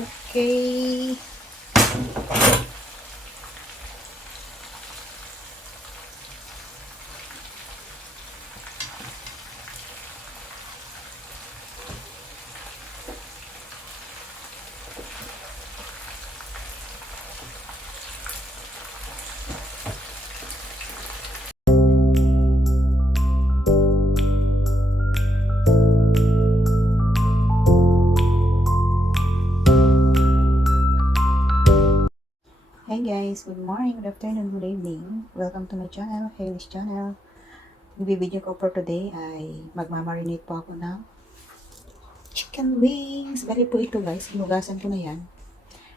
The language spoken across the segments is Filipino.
Okay. Guys, good morning, good afternoon, good evening. Welcome to my channel, Hailey's channel. Video ko for today ay magmamarinate po ako ng chicken wings. Bali po ito guys, inugasan ko na yan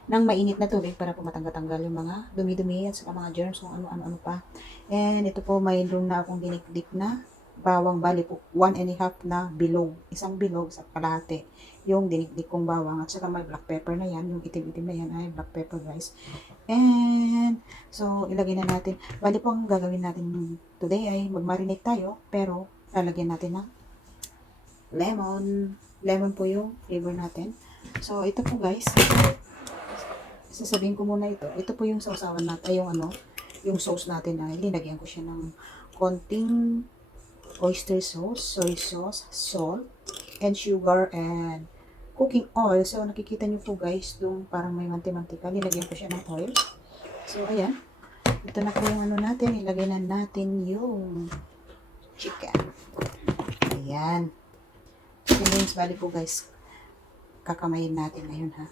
ng mainit na tubig para po matanggal-tanggal yung mga dumi-dumi at saka mga germs kung ano-ano pa. And ito po mayroon na akong dinikdik na bawang bali po one and a half na bilog. Isang bilog sa kalahati yung dinikdik kong bawang at saka may black pepper na yan. Yung itim-itim na yan ay black pepper guys. And so ilagay na natin. Bali po ang gagawin natin today ay mag-marinate tayo pero lalagyan natin ng lemon. Lemon po yung flavor natin. So ito po guys sasabihin ko muna ito. Ito po yung sausawan natin, ay yung ano, yung sauce natin na linagyan ko siya ng konting oyster sauce, soy sauce, salt, and sugar, and cooking oil. So, nakikita nyo po guys, doon parang may manti-mantika. Linagyan ko siya ng oil. So, ayan. Ito na po yung ano natin. Ilagay na natin yung chicken. Ayan. Chicken wings, bali po guys. Kakamayin natin ngayon ha.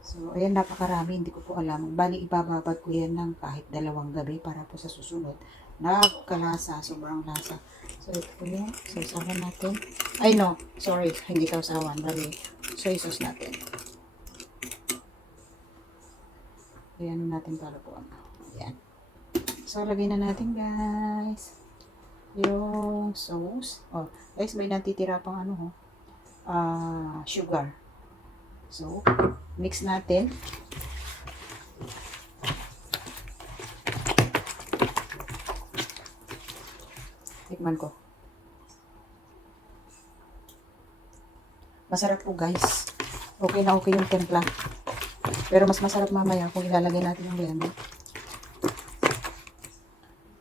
So, ayan, napakarami. Hindi ko po alam. Bali, ibababad ko yan ng kahit dalawang gabi para po sa susunod. Nagkalasa, sobrang lasa. So, ito yung sausawan natin. Ay, no. Sorry, hindi sausawan. Bali, soy sauce natin. Ayan natin para po. ano. Ayan. So, lagay na natin, guys. Yung sauce. Oh, guys, may natitira pang ano, ho. Ah, sugar. So, mix natin. Tikman ko. Masarap po guys. Okay na okay yung templa. Pero mas masarap mamaya kung ilalagay natin yung lemon.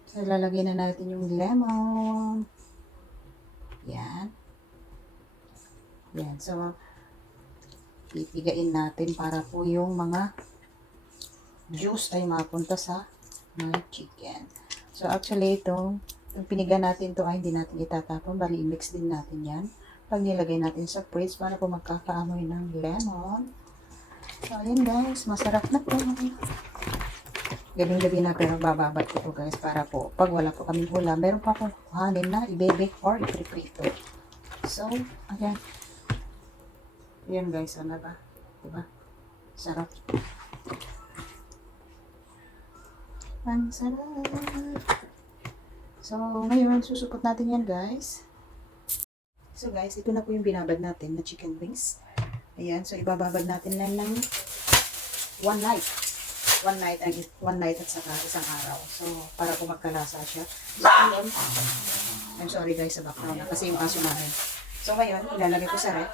So, ilalagay na natin yung lemon. Yan. Yan. So, pipigain natin para po yung mga juice ay mapunta sa mga chicken. So, actually, ito, yung piniga natin to ay hindi natin itatapon. Bali, i-mix din natin yan. Pag nilagay natin sa fridge para po magkakaamoy ng lemon. So, ayan guys, masarap na po. Gabing-gabi na pero bababat ko po guys para po pag wala po kaming ulam, meron pa akong kuhanin na ibebe or ipriprito. So, ayan. Ayan guys, ano ba? Diba? Sarap. Ang sarap. So, ngayon, susupot natin yan guys. So guys, ito na po yung binabad natin na chicken wings. Ayan, so ibababad natin lang ng one night. One night, one night at saka isang araw. So, para po magkalasa siya. So, I'm sorry guys sa background na kasi yung aso namin. So, ngayon, ilalagay ko sa ref.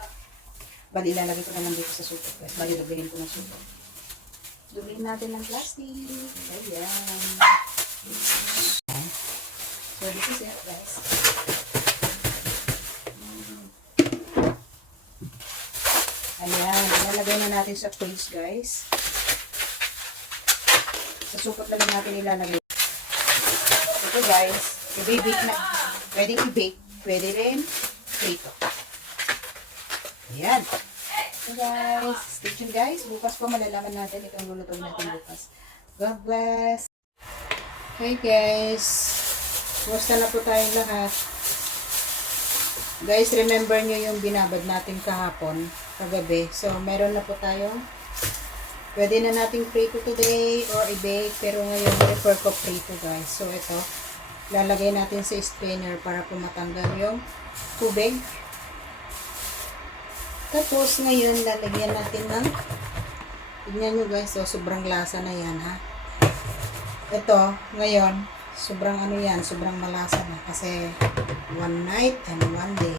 Bali, ilalagay ko na lang dito sa supot. guys. Bali, lagayin ko ng supot. Dumiin natin ng plastic. Ayan. So, this is it, guys. Ayan, ilalagay na natin sa fridge, guys. Sa supot na lang natin ilalagay. Ito, guys. I-bake na. Pwede i-bake. Pwede rin prito. Ayan. So guys, stay tuned guys. Bukas po malalaman natin itong lulutuin natin bukas. God bless. Hey guys. Kumusta na po tayong lahat? Guys, remember nyo yung binabad natin kahapon, kagabi. So, meron na po tayong pwede na nating prito today or i-bake. Pero ngayon, prefer ko prito guys. So, ito, lalagay natin sa strainer para po matanggal yung tubig. Tapos, ngayon, lalagyan natin ng tignan nyo guys, so, sobrang lasa na yan, ha? Ito, ngayon, sobrang ano yan, sobrang malasa na kasi one night and one day.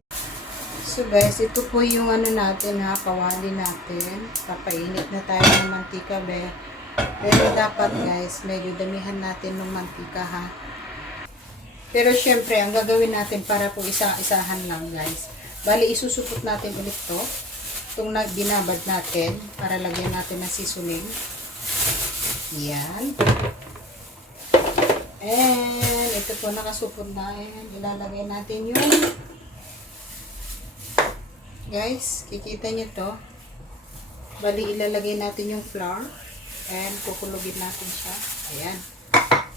So guys, ito po yung ano natin ha, kawali natin. Papainit na tayo ng mantika be. Pero dapat guys, medyo damihan natin ng mantika ha. Pero syempre, ang gagawin natin para po isa-isahan lang guys. Bali, isusupot natin ulit to. Itong binabad natin para lagyan natin ng seasoning. Yan. And ito po nakasupot na. Ayan, ilalagay natin yung guys, kikita nyo to. Bali, ilalagay natin yung flour and kukulugin natin siya. Ayan.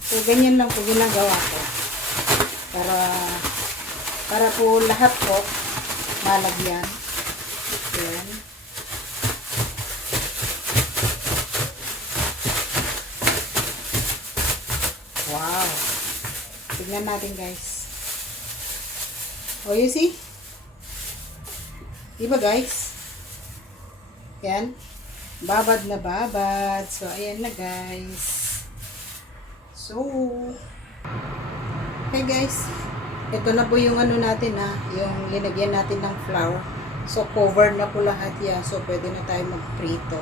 So, ganyan lang po ginagawa ko. Para para po lahat po malagyan. Ayan. Tignan natin guys. Oh, you see? Diba guys? Yan. Babad na babad. So, ayan na guys. So, okay guys. Ito na po yung ano natin ha. Yung linagyan natin ng flour. So, covered na po lahat yan. So, pwede na tayo magprito.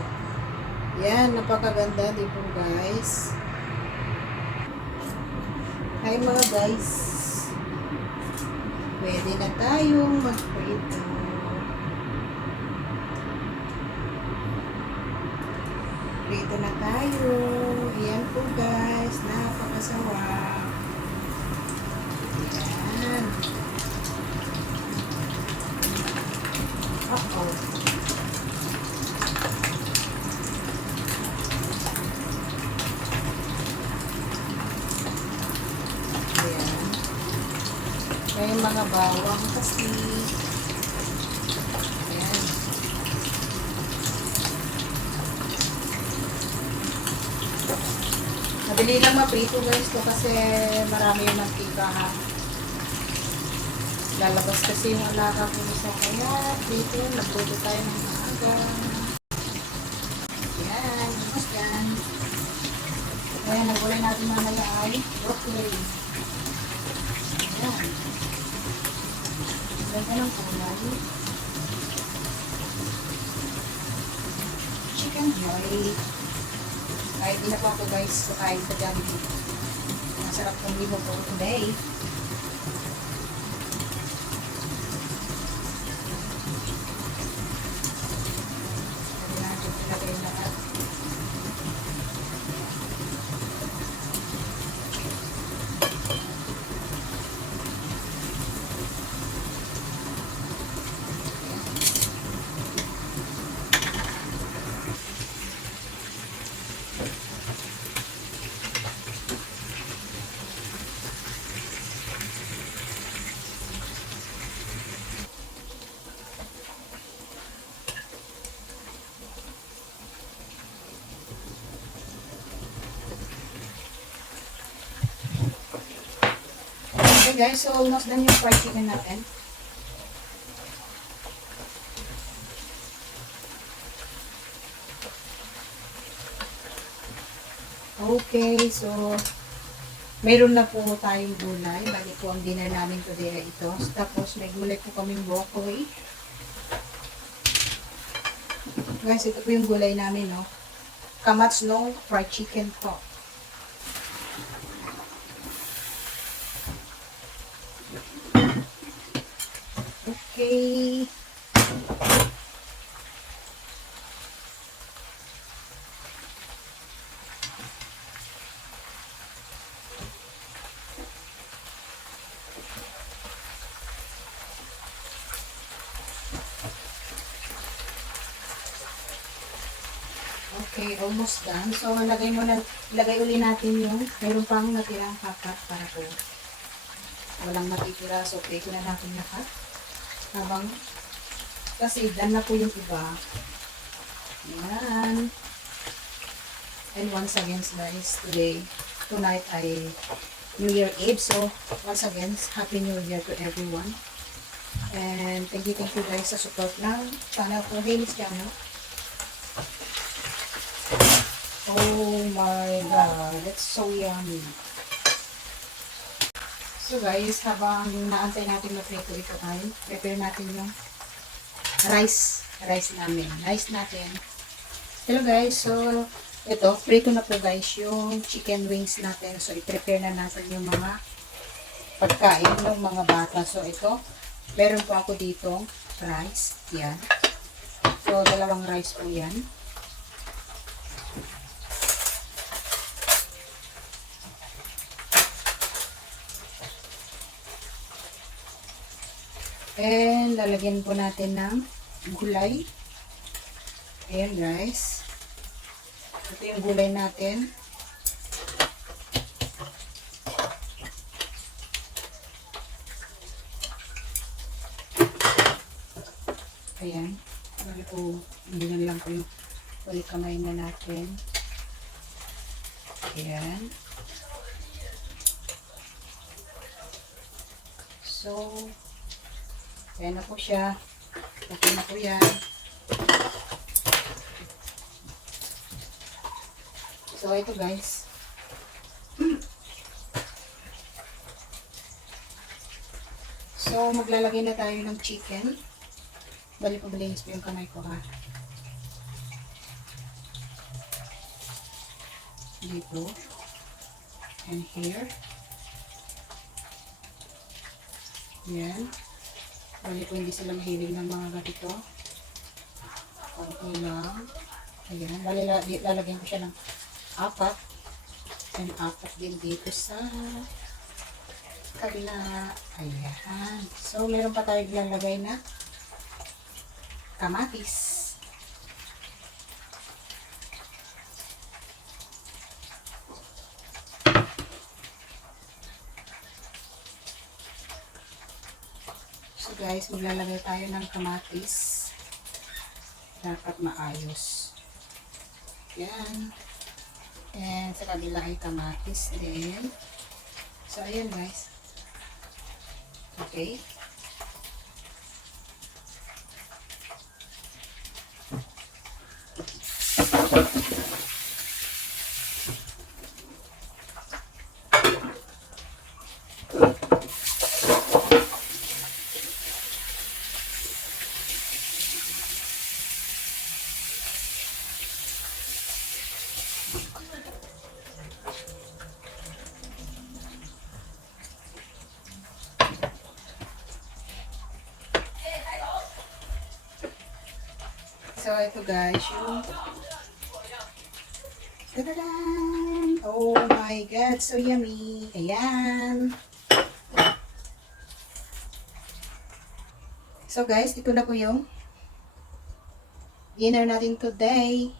Yan. Napakaganda. Di po guys. Hi mga guys. Pwede na tayong magprito. Prito na tayo. Ayan po guys. Napakasarap. Ayan. Uh-oh. Ayan. May mga bawang kasi. Ayan. Madali lang maprito guys to kasi marami yung mantika ha. Lalabas kasi yung alaga ko isa kaya prito, nagluto tayo ng maaga. Yan, mas yan. Kaya nagulay natin mamaya ay broccoli. Ayan. Ganda ng kulay. Chicken joy. Kahit di na po ako guys, kakain sa Jollibee. Masarap kong libo po today. Sabi natin ilagay lahat. Okay guys, so almost done yung fried chicken natin. Okay, so meron na po tayong gulay. Bali po ang dinner namin today ay ito. Tapos may gulay po kaming broccoli. Guys, ito po yung gulay namin, no? Kamats no fried chicken po. Okay. Okay, almost done. So, lagay mo na, lagay uli natin yung, mayroon pang natirang kakat para po walang matitira. So, okay ko na natin lahat. Habang, kasi done na po yung iba. Yan. And once again, guys, today, tonight ay New Year Eve. So, once again, Happy New Year to everyone. And thank you, thank you guys sa support ng channel ko, Hailey's channel. Oh my god, it's so yummy. So guys, habang naantay natin mag-prito ito ay, prepare natin yung rice. Rice namin. Rice natin. Hello guys, so ito, prito na po guys yung chicken wings natin. So i-prepare na natin yung mga pagkain ng mga bata. So ito, meron po ako dito rice. Yan. So dalawang rice po yan. And lalagyan po natin ng gulay. Ayan guys. Ito yung gulay natin. Ayan. Bali po, na lang po yung ulit kamay na natin. Ayan. So, ayan na po siya. Okay na po yan. So, ito guys. So, maglalagay na tayo ng chicken. Bali po malinis po yung kamay ko ha. Dito. And here. Yan. Bali po hindi sila mahilig ng mga ganito. Okay lang. Ayan. Bali lalagyan ko siya ng apat. And apat din dito sa kabila. Ayan. So, meron pa tayo lalagay na kamatis. So guys, maglalagay tayo ng kamatis. Dapat maayos. Yan. And sa kabila ay kamatis din. So ayan guys. Okay. So, ito guys, yung... Tadadaan! Oh my God, so yummy! Ayan! So guys, ito na po yung dinner natin today.